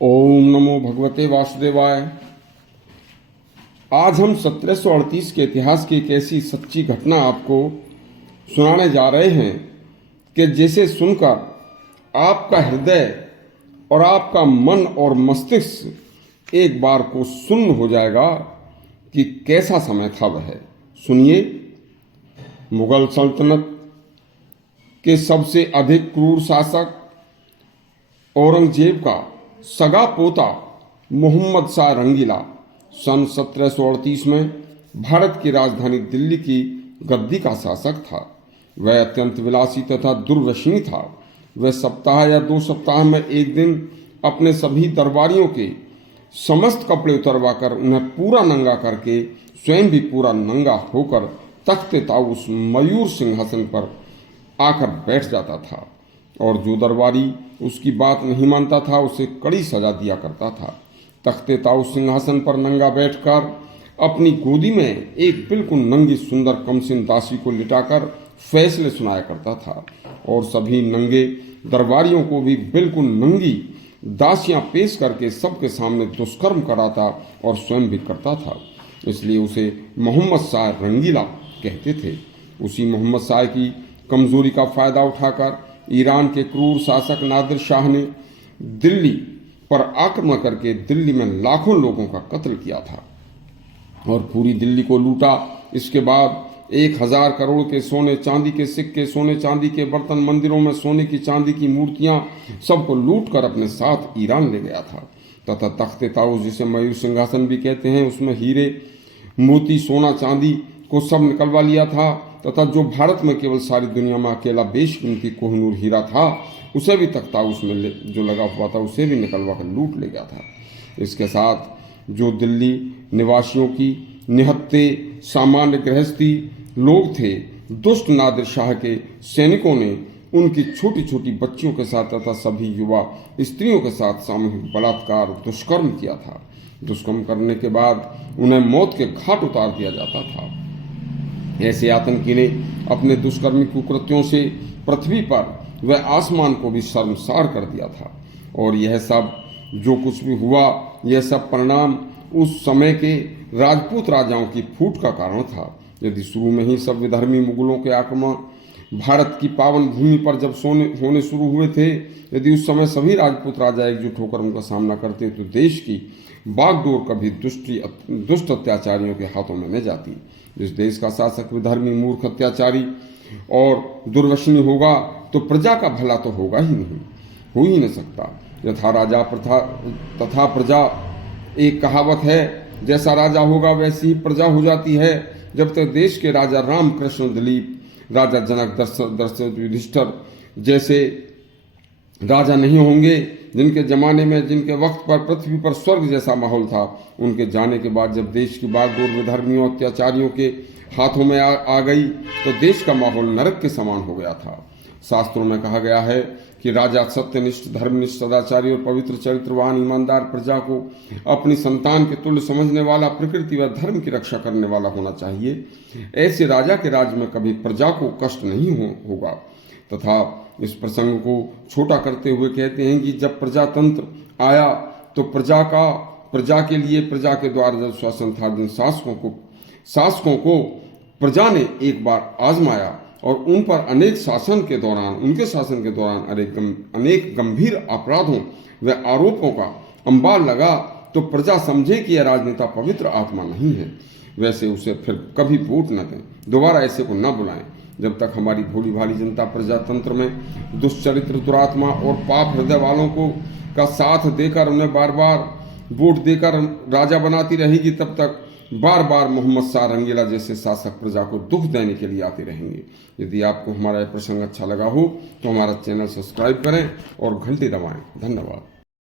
ओम नमो भगवते वासुदेवाय। आज हम 1738 के इतिहास की एक ऐसी सच्ची घटना आपको सुनाने जा रहे हैं कि जिसे सुनकर आपका हृदय और आपका मन और मस्तिष्क एक बार को सुन्न हो जाएगा कि कैसा समय था वह। सुनिए, मुगल सल्तनत के सबसे अधिक क्रूर शासक औरंगजेब का सगा पोता मोहम्मद शाह रंगीला सन 1738 में भारत की राजधानी दिल्ली की गद्दी का शासक था। वह अत्यंत विलासी तथा दुर्व्यसनी था। वह सप्ताह या 2 सप्ताह में एक दिन अपने सभी दरबारियों के समस्त कपड़े उतरवाकर उन्हें पूरा नंगा करके स्वयं भी पूरा नंगा होकर तख्ते ताऊस मयूर सिंहासन पर आकर बैठ जाता था और जो दरबारी उसकी बात नहीं मानता था उसे कड़ी सजा दिया करता था। तख्ते ताऊस सिंहासन पर नंगा बैठकर अपनी गोदी में एक बिल्कुल नंगी सुंदर कमसिन दासी को लिटाकर फैसले सुनाया करता था और सभी नंगे दरबारियों को भी बिल्कुल नंगी दासियां पेश करके सबके सामने दुष्कर्म कराता और स्वयं भी करता था। इसलिए उसे मोहम्मद शाह रंगीला कहते थे। उसी मोहम्मद शाह की कमजोरी का फायदा उठाकर ईरान के क्रूर शासक नादिर शाह ने दिल्ली पर आक्रमण करके दिल्ली में लाखों लोगों का कत्ल किया था और पूरी दिल्ली को लूटा। इसके बाद 1000 करोड़ के सोने चांदी के सिक्के, सोने चांदी के बर्तन, मंदिरों में सोने की चांदी की मूर्तियां सबको लूट कर अपने साथ ईरान ले गया था तथा तख्ते ताऊस जिसे मयूर सिंहासन भी कहते हैं उसमें हीरे मोती सोना चांदी को सब निकलवा लिया था तथा जो भारत में केवल सारी दुनिया में अकेला बेशकीमती कोहिनूर हीरा था उसे भी तख्ता उसमें जो लगा हुआ था उसे भी निकलवा कर लूट ले गया था। इसके साथ जो दिल्ली निवासियों की निहत्ते सामान्य गृहस्थी लोग थे, दुष्ट नादिर शाह के सैनिकों ने उनकी छोटी छोटी बच्चियों के साथ तथा सभी युवा स्त्रियों के साथ सामूहिक बलात्कार दुष्कर्म किया था। दुष्कर्म करने के बाद उन्हें मौत के घाट उतार दिया जाता था। ऐसे आतंकी ने अपने दुष्कर्मी कुकृत्यों से पृथ्वी पर व आसमान को भी शर्मसार कर दिया था और यह सब जो कुछ भी हुआ यह सब परिणाम उस समय के राजपूत राजाओं की फूट का कारण था। यदि शुरू में ही सब विधर्मी मुगलों के आक्रमण भारत की पावन भूमि पर जब होने शुरू हुए थे, यदि उस समय सभी राजपूत राजा एकजुट होकर उनका सामना करते तो देश की बागडोर कभी दुष्ट अत्याचारियों के हाथों में न जाती। जिस देश का शासक विधर्मी मूर्ख अत्याचारी और दुर्व्यसनी होगा तो प्रजा का भला तो होगा ही नहीं, हो ही नहीं सकता। यथा राजा तथा प्रजा, एक कहावत है, जैसा राजा होगा वैसी ही प्रजा हो जाती है। जब तक देश के राजा राम कृष्ण दिलीप, राजा जनक, दशरथ, युधिष्ठिर जैसे राजा नहीं होंगे, जिनके जमाने में जिनके वक्त पर पृथ्वी पर स्वर्ग जैसा माहौल था, उनके जाने के बाद जब देश की बागडोर विधर्मियों अत्याचारियों के हाथों में आ गई तो देश का माहौल नरक के समान हो गया था। शास्त्रों में कहा गया है कि राजा सत्यनिष्ठ, धर्मनिष्ठ, सदाचारी और पवित्र चरित्रवान ईमानदार प्रजा को अपनी संतान के तुल्य समझने वाला, प्रकृति व धर्म की रक्षा करने वाला होना चाहिए। ऐसे राजा के राज्य में कभी प्रजा को कष्ट नहीं होगा। तथा इस प्रसंग को छोटा करते हुए कहते हैं कि जब प्रजातंत्र आया तो प्रजा के लिए प्रजा के द्वारा जब शासन था, जिन शासकों को प्रजा ने एक बार आजमाया और उन पर उनके शासन के दौरान अनेक गंभीर अपराधों व आरोपों का अंबार लगा तो प्रजा समझे कि यह राजनेता पवित्र आत्मा नहीं है, वैसे उसे फिर कभी वोट न दें, दोबारा ऐसे को न बुलाएं। जब तक हमारी भोली भाली जनता प्रजातंत्र में दुष्चरित्र, दुरात्मा और पाप हृदय वालों को का साथ देकर उन्हें बार बार वोट देकर राजा बनाती रहेगी, तब तक बार बार मोहम्मद शाह रंगीला जैसे शासक प्रजा को दुख देने के लिए आते रहेंगे। यदि आपको हमारा यह प्रसंग अच्छा लगा हो तो हमारा चैनल सब्सक्राइब करें और घंटी दबाएं। धन्यवाद।